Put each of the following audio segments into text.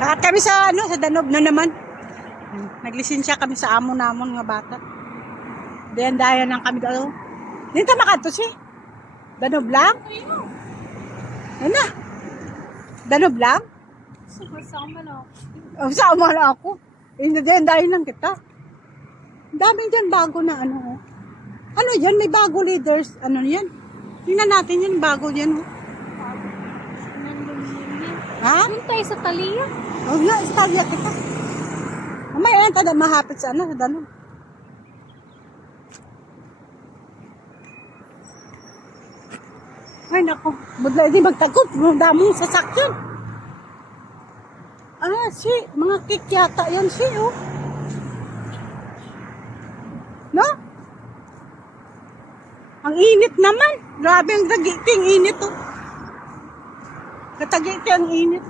At kami sa sa Danub na naman. Naglisensya kami sa amo namon nga bata. Diyan dayan lang kami daw. Dito makato si. Danub lang? Ano? Danub lang? Sama na. Oh, sama na ako. Hindi diyan dayan lang kita. Dami diyan bago na ano. Ano yan? May bago leaders. Ano yan? Tingnan natin yan. Bago yan. Ha? Doon tayo sa Talia. Huwag na. Istalya kita. May yan. Tada mahapit sa ano. Sa Danub. Ay, nako. Budla di magtagod. Damong sasakyan. Mga cake yata yan, oh. No? Ang init naman. Grabe ang tagiting init, oh. Katagiti ang init.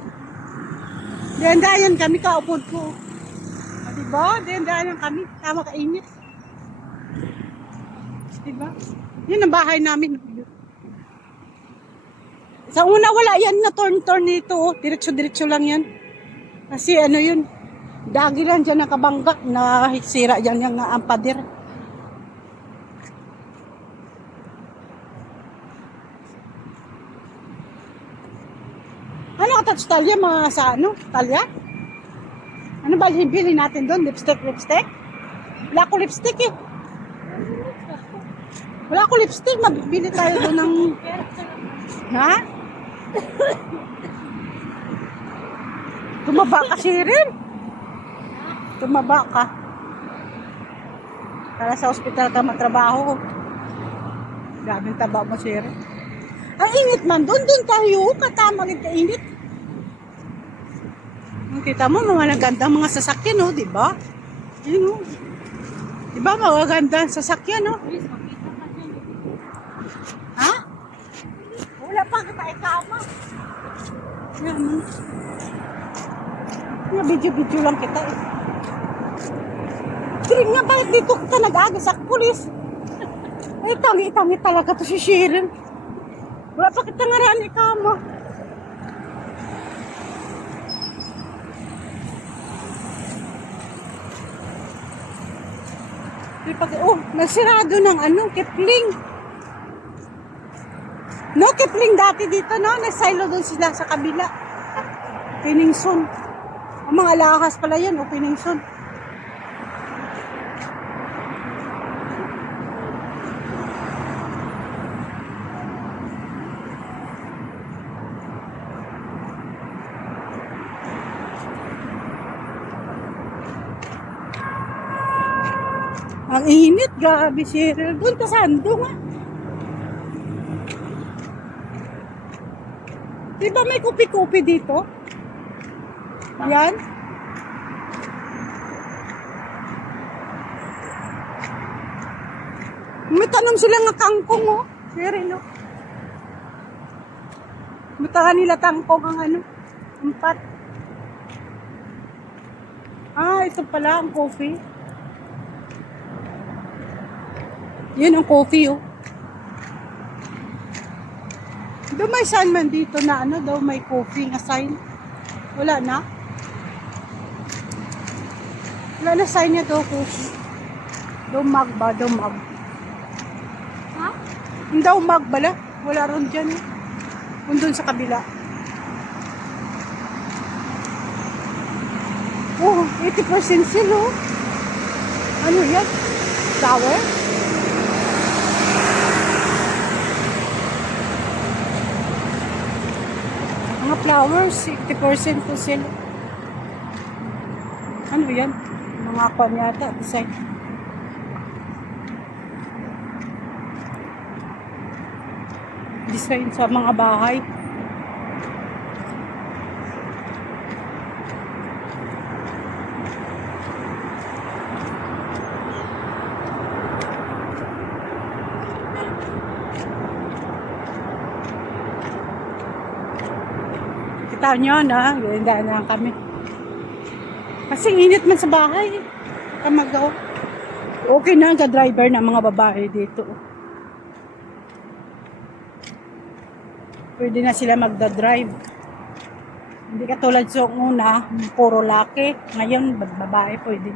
Diyan-dayan kami, kaupod ko. Diba? Diyan-dayan kami. Tama ka-init. Diba? Yan ang bahay namin. Sa una wala yan na turn nito, oh. Diretso-diretso lang yan. Kasi ano yun, dagi lang dyan nakabangga na sira dyan yung ampader. Ano ka touch talya mga sa ano? Talya? Ano ba yung bili natin doon? Lipstick? Wala ko lipstick eh. Wala ko lipstick. Mabibili tayo doon ng... Ha? Tumaba ka, Shirin. Tumaba ka. Para sa ospital ka matrabaho. Gabing taba mo, Shirin. Ang init man, doon tayo. Katamang init. Kita mo, mga gandang mga sasakyan, oh, di ba? Yun, oh. Di ba, mga gandang sasakyan, oh. Ha? Wala pa kita ikama. Yan, oh. Video lang kita, eh. Kaya nga, bakit dito kita nag-aga sa pulis? Ay, tangi talaga to si Shirin. Wala pa kita ngaraan ikama. Oh, nagsirado ng ano, Kipling. No, Kipling dati dito, no? Nagsilo doon sila sa kabila. Piningson. Ang mga lakas pala yan, o Piningson. Ang init, grabe, Cheryl. Doon ka sando nga. Diba may kupi-kupi dito? Yan. May tanong sila nga kangkong, oh. Cheryl, oh. Mutahan nila kangkong ang ano, empat. Ito pala ang coffee. Yan ang coffee, oh. Daw may sign man dito na ano, daw may coffee nga sign. Wala na. Wala na sign niya daw coffee. Daw mag ba? Daw mag. Ha? Daw mag bala. Wala ron dyan, eh. Kung doon sa kabila. Oh, 80% sila, oh. Ano yan? Flower? Mga flowers, 80% po sila. Ano yan? Mga kwan yata, design. Design sa mga bahay. Kita nyo, no? Ganda na kami. Kasi init man sa bahay. Kamagaw. Okay na ang driver ng mga babae dito. Pwede na sila magda-drive. Hindi katulad sa una, puro laki. Ngayon, babae pwede.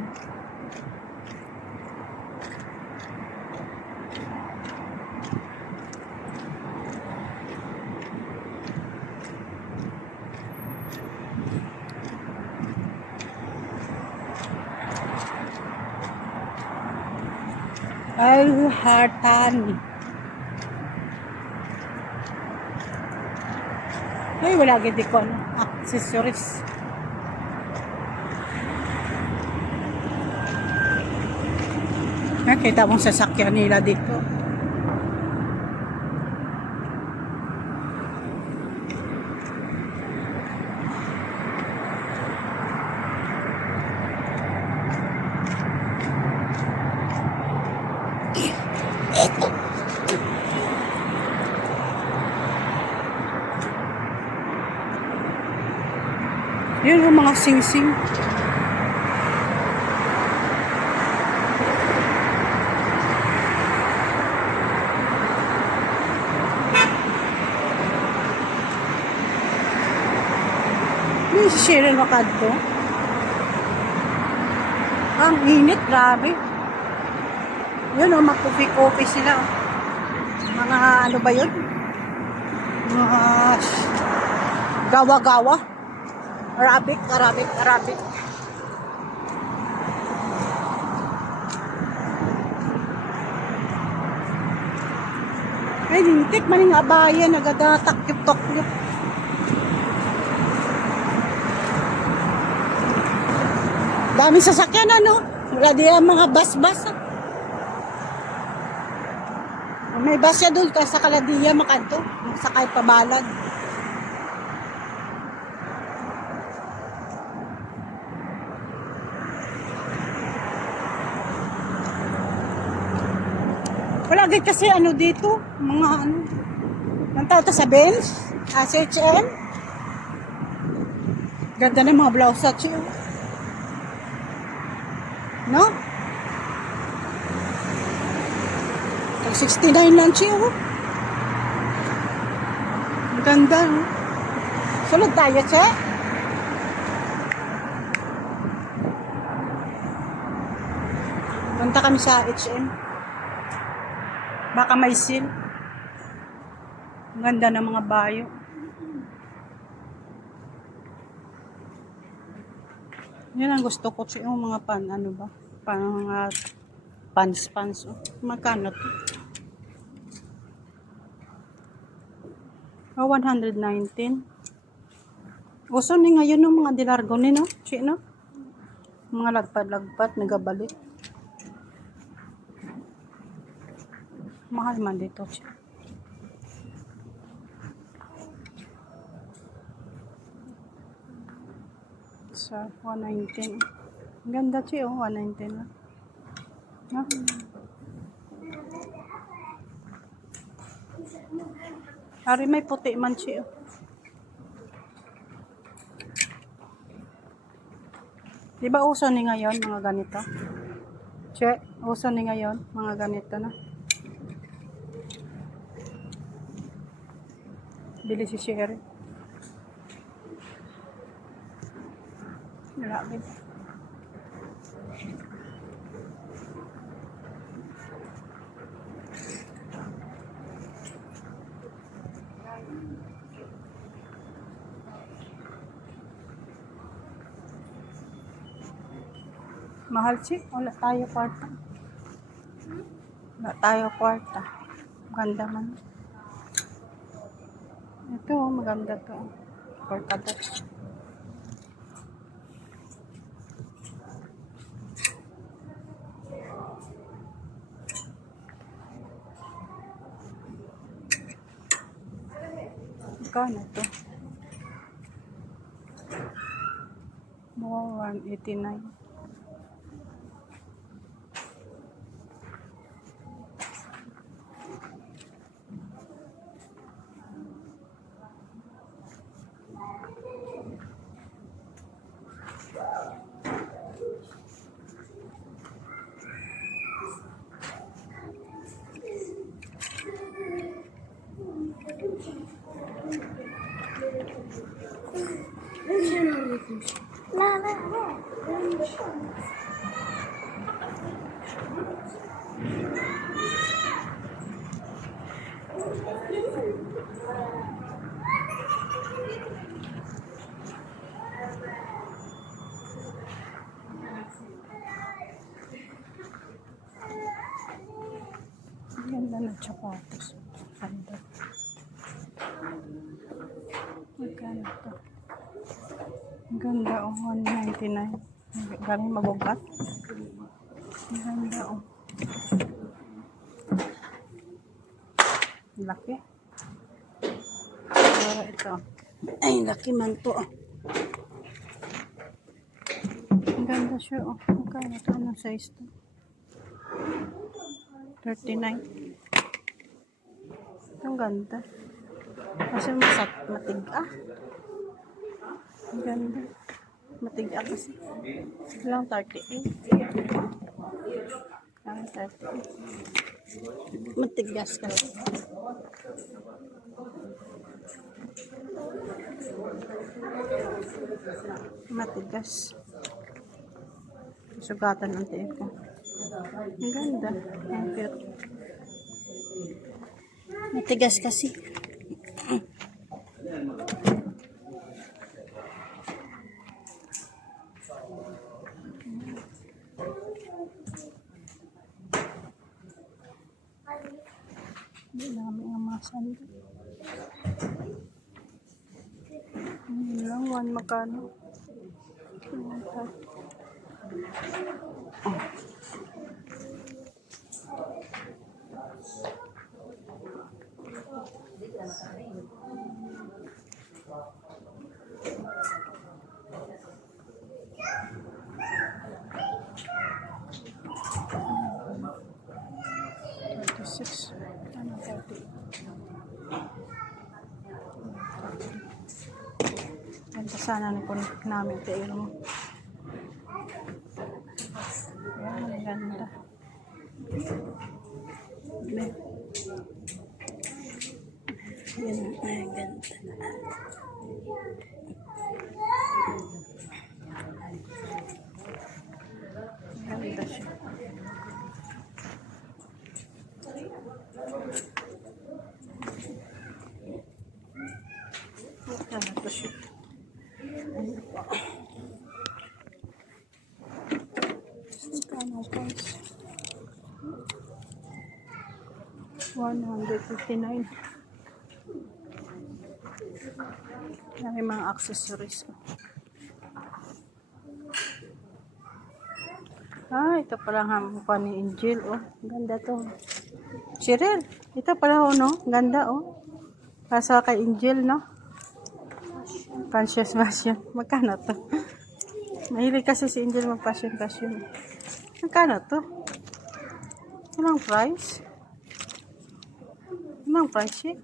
Al-Hartani. Ay, wala gid ko ano, accessories. Nakita mong sasakyan nila dito. Yun yung mga sing-sing. Yung si Cheryl Macadto. Ang init, grabe. Yun o, mag-coffee-coffee sila. Mga ano ba yun? Mga gawa-gawa. Arabic. Ay, lintik man yung abaya, nagadatak-yup-tok-yup. Dami sasakyan, ano? Wala diyan mga bus-bus. May bus siya doon sa Kaladiya, Makadto. Sakay pabalag. Wala agad kasi ano dito, mga ano. Nang tao sa Benz, SHM. Ganda ng mga blouse at siya. No? 69 lang siya. Ang ganda. No? Sunod tayo siya. Punta kami sa HM. Baka may seal. Ang ganda ng mga bayo. Yan ang gusto ko siya, yung mga ano ba? Mga pants. Oh. Magkano to? Oh, 119. Uso ni ngayon ng mga dilargo ni, no? Siya, no? Mga lagpat, nagabalik. Mahal man dito siya. Sa 119. Ang ganda siya, oh, 119 lang. No? Ari may puti man siya. Di ba uso ni ngayon mga ganito? Che, uso ni ngayon mga ganito na. Bili si Sherry. Grabe. Mahal siya. Wala tayo kwarta. Maganda man. Ito, maganda to. Kwarta to. Magkano to? Wow, 189. La, la. Ganda ng sapatos. Ganda. Magkano to? Ang ganda oh, 199. Galing mabugat. Ang ganda oh. Laki. Pero ito. Ay, laki man to oh. Ang ganda siya oh. Magkano to? Anong size to? 39. Ang ganda. Kasi matiga. Ang ganda. Matiga kasi. Lang 38. Lang 38. Matigas kasi. Matigas. Sugatan ang tiyan ko. Ang ganda. Ang cute. Matigas kasi. Hindi namin ang mga sando. Hindi lang, 1 magkano. Oh. Ganda sana namin kayo mo. Yan, ang ganda. Yan, ang ganda. Ganda siya. Ganda siya. Kanong price? 159. May mga accessories. Ito pala nga mukha ni Angel. Oh, ganda to. Cheryl, ito pala oh, no? Ganda oh. Kasa kay Angel, no? Conscious fashion. Magkano to? Mahilig kasi si Angel mag-fashion. Magkano to? Anong price? Anong price eh?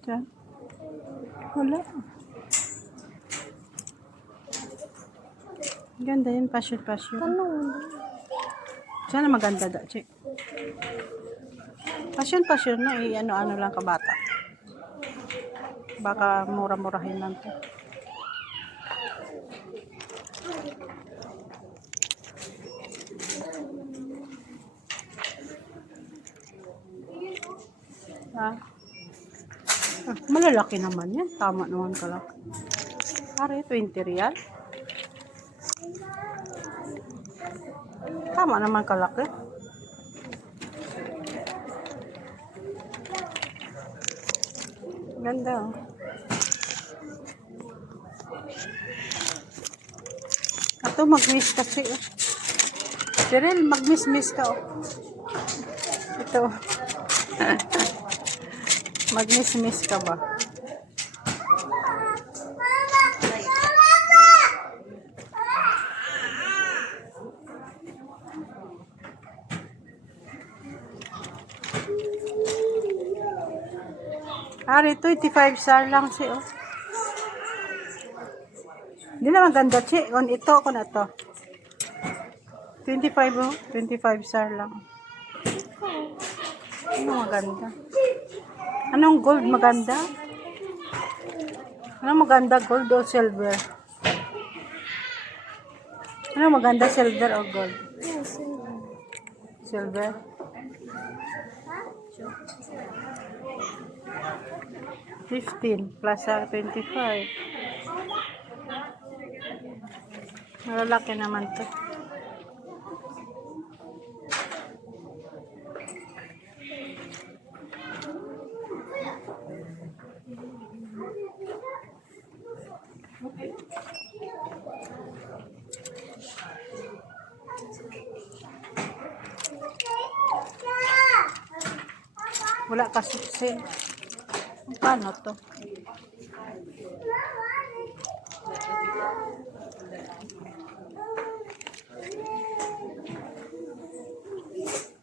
Diyan. Wala. Ganda yun, fashion. Sana maganda da, che. Fashion na ano lang kabata. Baka mura-murahin lang to. Malalaki naman yan. Tama naman kalaki. Pare, 20 real. Tama naman kalaki. Ganda oh. Ito mag-miss kasi oh. Cheryl, mag-miss ka oh. Ito. Mag-miss ka ba? Ari, 25 sar lang si oh. Hindi naman ganda si. On ito ko na to. 25 oh. 25 sar lang. Ano maganda? Anong gold maganda? Ano maganda, gold o silver? Ano maganda, silver o gold? Silver. 15 plus 25. Malalaki naman to. Wala kasi sale. Paano to?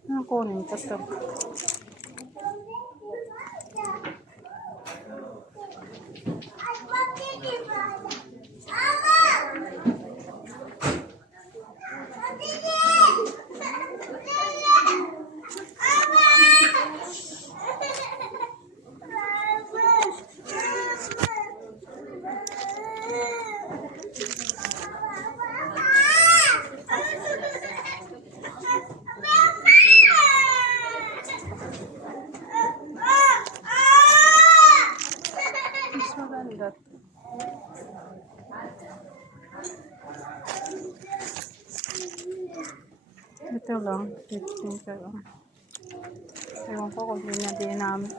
Ano kunin ko to? Mas maganda to. Ito lang. 15 ka lang. Ewan ko kung din namin.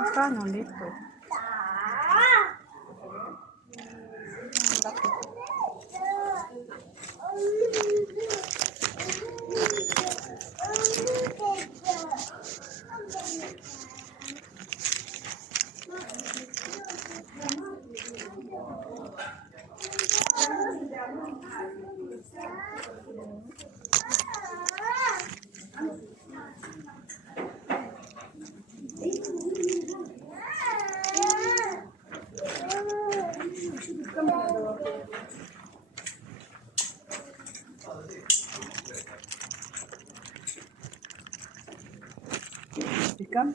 Magkano dito? Ang laki. Become?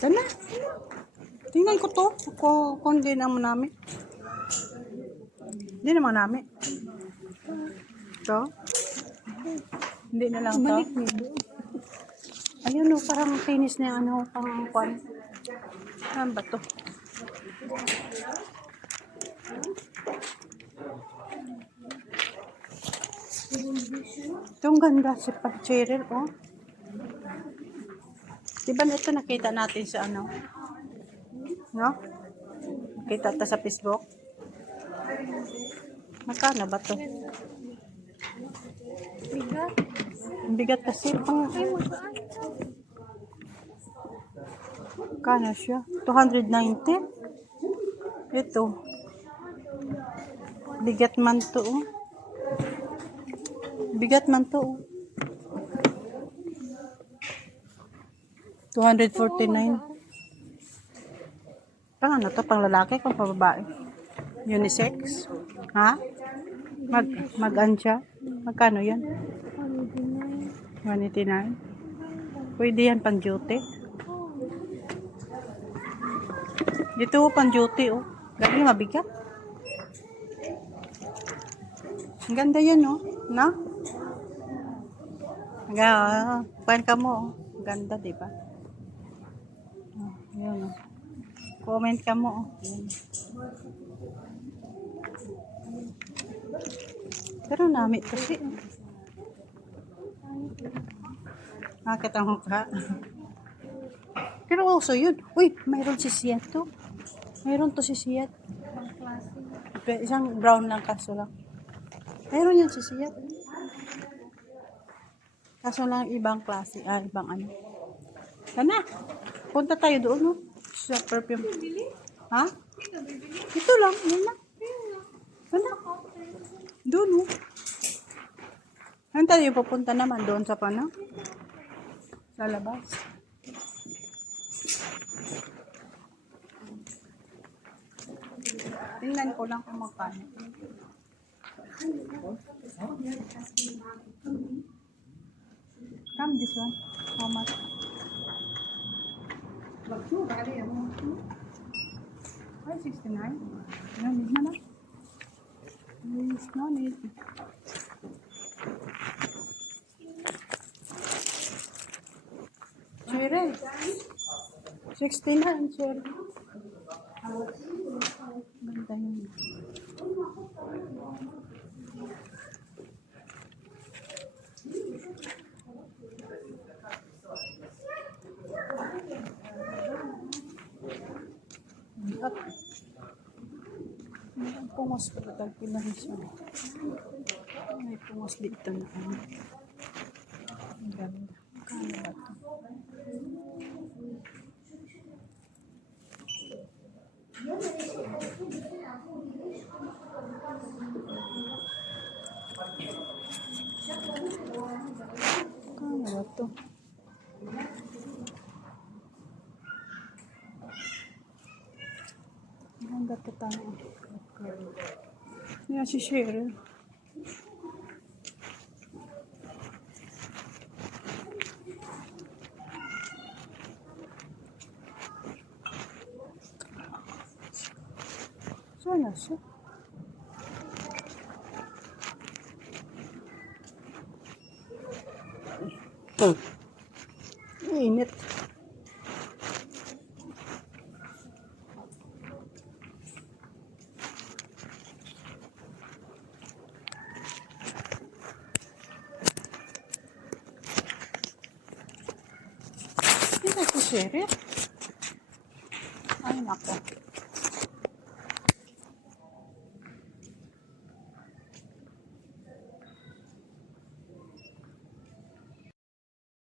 Sana? Tingnan ko to. Kung hindi naman namin. Hindi naman namin. To? Hindi na lang to. Ayun o, parang finish na yung ano, pang kwan. Saan ba to? Itong ganda si Cheryl, oh. Diba ito nakita natin sa ano? No? Nakita ta sa Facebook? Magkano ba to? Bigat. Ang bigat kasi pang... Magkano siya? 290? Ito. Bigat man to, oh. Bigat man to, oh. 249. Pang ano to? Pang lalaki? Pang babae? Unisex? Ha? Mag-an siya? Magkano yan? 189. Pwede yan pang duty. Dito pang duty, oh. Galing mabigat. Ang ganda yan, oh. Na? Kuhan ka mo, oh. Ang ganda, diba? Oh, yun, oh. Comment ka mo, oh. Yun. Pero namit kasi, oh. Bakit ang mukha? Pero also yun. Uy, mayroon si Siat to. Mayroon to si Siat. Isang brown lang kaso lang. Mayroon yan si Siat. Kaso lang ibang klase. Ibang ano. Sana. Punta tayo doon, no? Sa perfume. Ha? Ito lang. Yan lang. Sana. Doon, no? Saan tayo pupunta naman? Doon sa pano? Sa labas. Tingnan ko lang kung magkano. this one? How much? Ay, 69. No need na na. There's no need. Cherry. 69, cherry. Ganda yun. At may pungos pa tagpilan siya. May pungos dito na ano. Ang ganda. Kano ba ito? Kano ba ito? Ang ganda tayo. Yan si Cheryl. Sana siya. Init. Hindi ko serious. Ay, nako.